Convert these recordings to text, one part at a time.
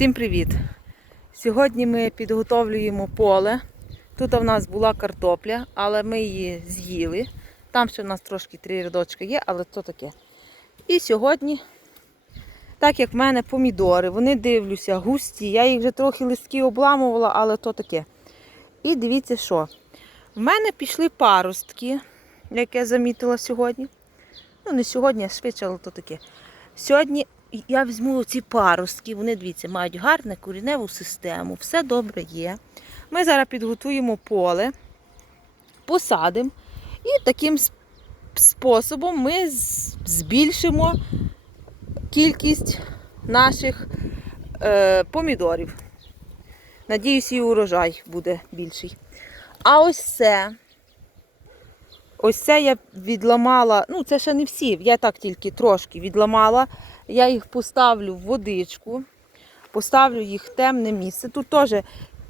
Всім привіт! Сьогодні ми підготовлюємо поле. Тут в нас була картопля, але ми її з'їли. Там ще в нас трошки три рядочки є, але то таке. І сьогодні, так як в мене помідори, вони дивлюся, густі. Я їх вже трохи листки обламувала, але то таке. І дивіться, що. В мене пішли паростки, як я замітила сьогодні. Ну, не сьогодні, а швидше, але то таке. Сьогодні я візьму ці паростки, вони, дивіться, мають гарну коріневу систему, все добре є. Ми зараз підготуємо поле, посадимо і таким способом ми збільшимо кількість наших е, помідорів. Надіюсь, і урожай буде більший. А ось це. Ось це я відламала, ну це ще не всі, я так тільки трошки відламала. Я їх поставлю в водичку, поставлю їх в темне місце. Тут теж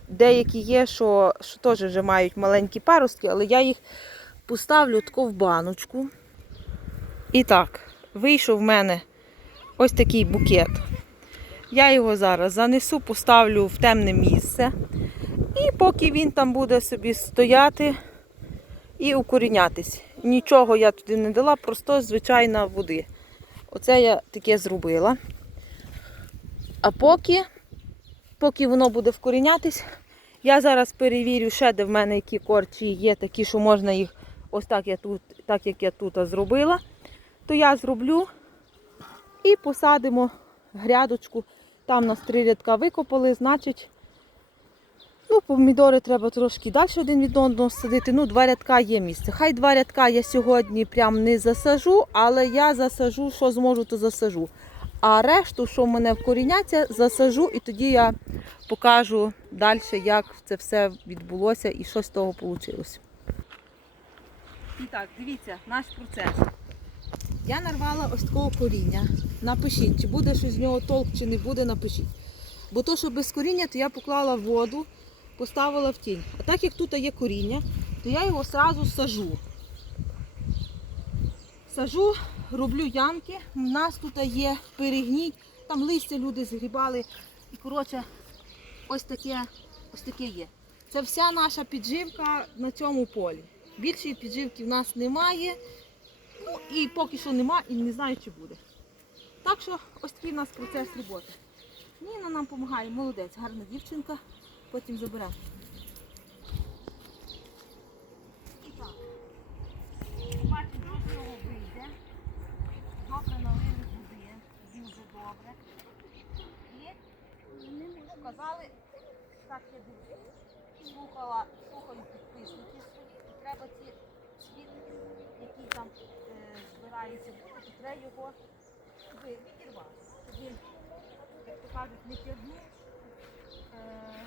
деякі є, що, що теж вже мають маленькі паростки, але я їх поставлю тако в баночку. І так, вийшов в мене ось такий букет. Я його зараз занесу, поставлю в темне місце. І поки він там буде собі стояти і укорінятись. Нічого я туди не дала, просто звичайна води. Оце я таке зробила. А поки, поки воно буде вкорінятись, я зараз перевірю ще, де в мене які корчі є, такі, що можна їх ось так, я тут, так як я тут зробила, то я зроблю і посадимо грядочку. Там нас три рядка викопали, значить, ну, помідори треба трошки далі один від одного садити. Ну, два рядка є місце. Хай два рядка я сьогодні прям не засажу, але я засажу, що зможу, то засажу. А решту, що в мене вкоріняться, засажу, і тоді я покажу далі, як це все відбулося і що з того вийшло. І так, дивіться, наш процес. Я нарвала ось такого коріння. Напишіть, чи буде щось з нього толк, чи не буде, напишіть. Бо то, що без коріння, то я поклала воду, поставила в тінь. А так як тут є коріння, то я його одразу сажу. Сажу, роблю ямки. У нас тут є перегній, там листя люди згрібали. І коротше, ось таке, ось таке є. Це вся наша підживка на цьому полі. Більшої підживки в нас немає. Ну і поки що нема, і не знаю, чи буде. Так що ось такий у нас процес роботи. Ніна нам допомагає, молодець, гарна дівчинка. Потім заберемо. І так. Бачимо, що з вийде. Добре налили води, дуже добре. І показали, так я дивлюсь, слухала, слухаю підписників своїх, і треба ці світ, який там е, збирається бути, треба його відірвати. Він, як то кажуть, не тягнув е,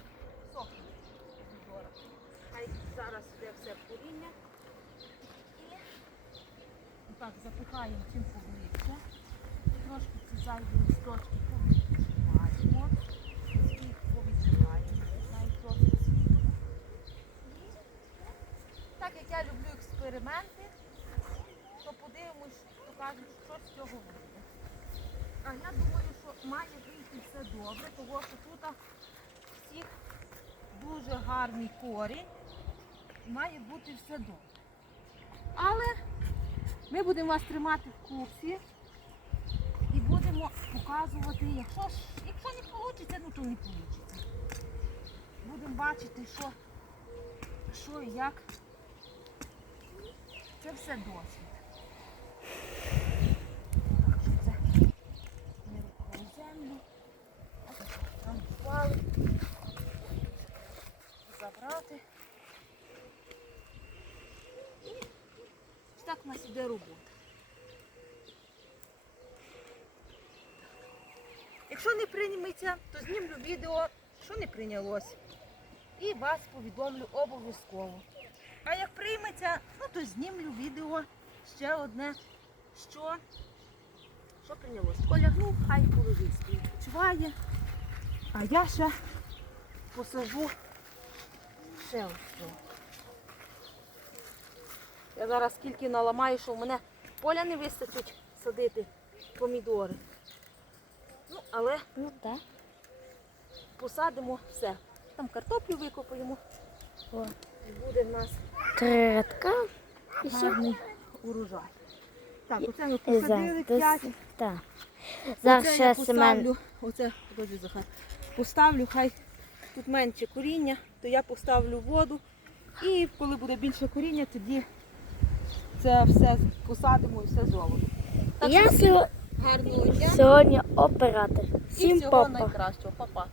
зараз йде все в коріння. І так, запихаємо чим поближче. Трошки ці зайві листочки повідмаємо. Навіть трохи світу. Так як я люблю експерименти, то подивимось, то кажуть, що з цього вийде. А я думаю, що має вийти все добре, тому що тут всіх дуже гарний корінь має бути все добре. Але ми будемо вас тримати в курсі і будемо показувати, якщо ж, якщо не вийде, ну то не вийде. Будемо бачити, що, що і як. Це все досвід. Так що це не рухали землю. Там впали. Забрати. І ось так у нас іде робота. Якщо не прийметься, то знімлю відео, що не прийнялось. І вас повідомлю обов'язково. А як прийметься, ну то знімлю відео ще одне, що, що прийнялось. Олягну, хай полежить собі відпочиває. А я ще посажу ще ось. Я зараз скільки наламаю, що в мене поля не вистачить садити помідори. Ну, але Ну так. посадимо все. Там картоплю викопаємо. О. І буде в нас Три рядка. І гарний урожай. Так, оце ми посадили п'ять. Так. Зараз ще Семен. оце, подожди, Захар, поставлю, хай тут менше коріння, то я поставлю воду. І коли буде більше коріння, тоді це все посадимо і все золото. Так Я що сьо- гарного дня сьогодні оператор. і Всім всього папа. найкращого. Па-па.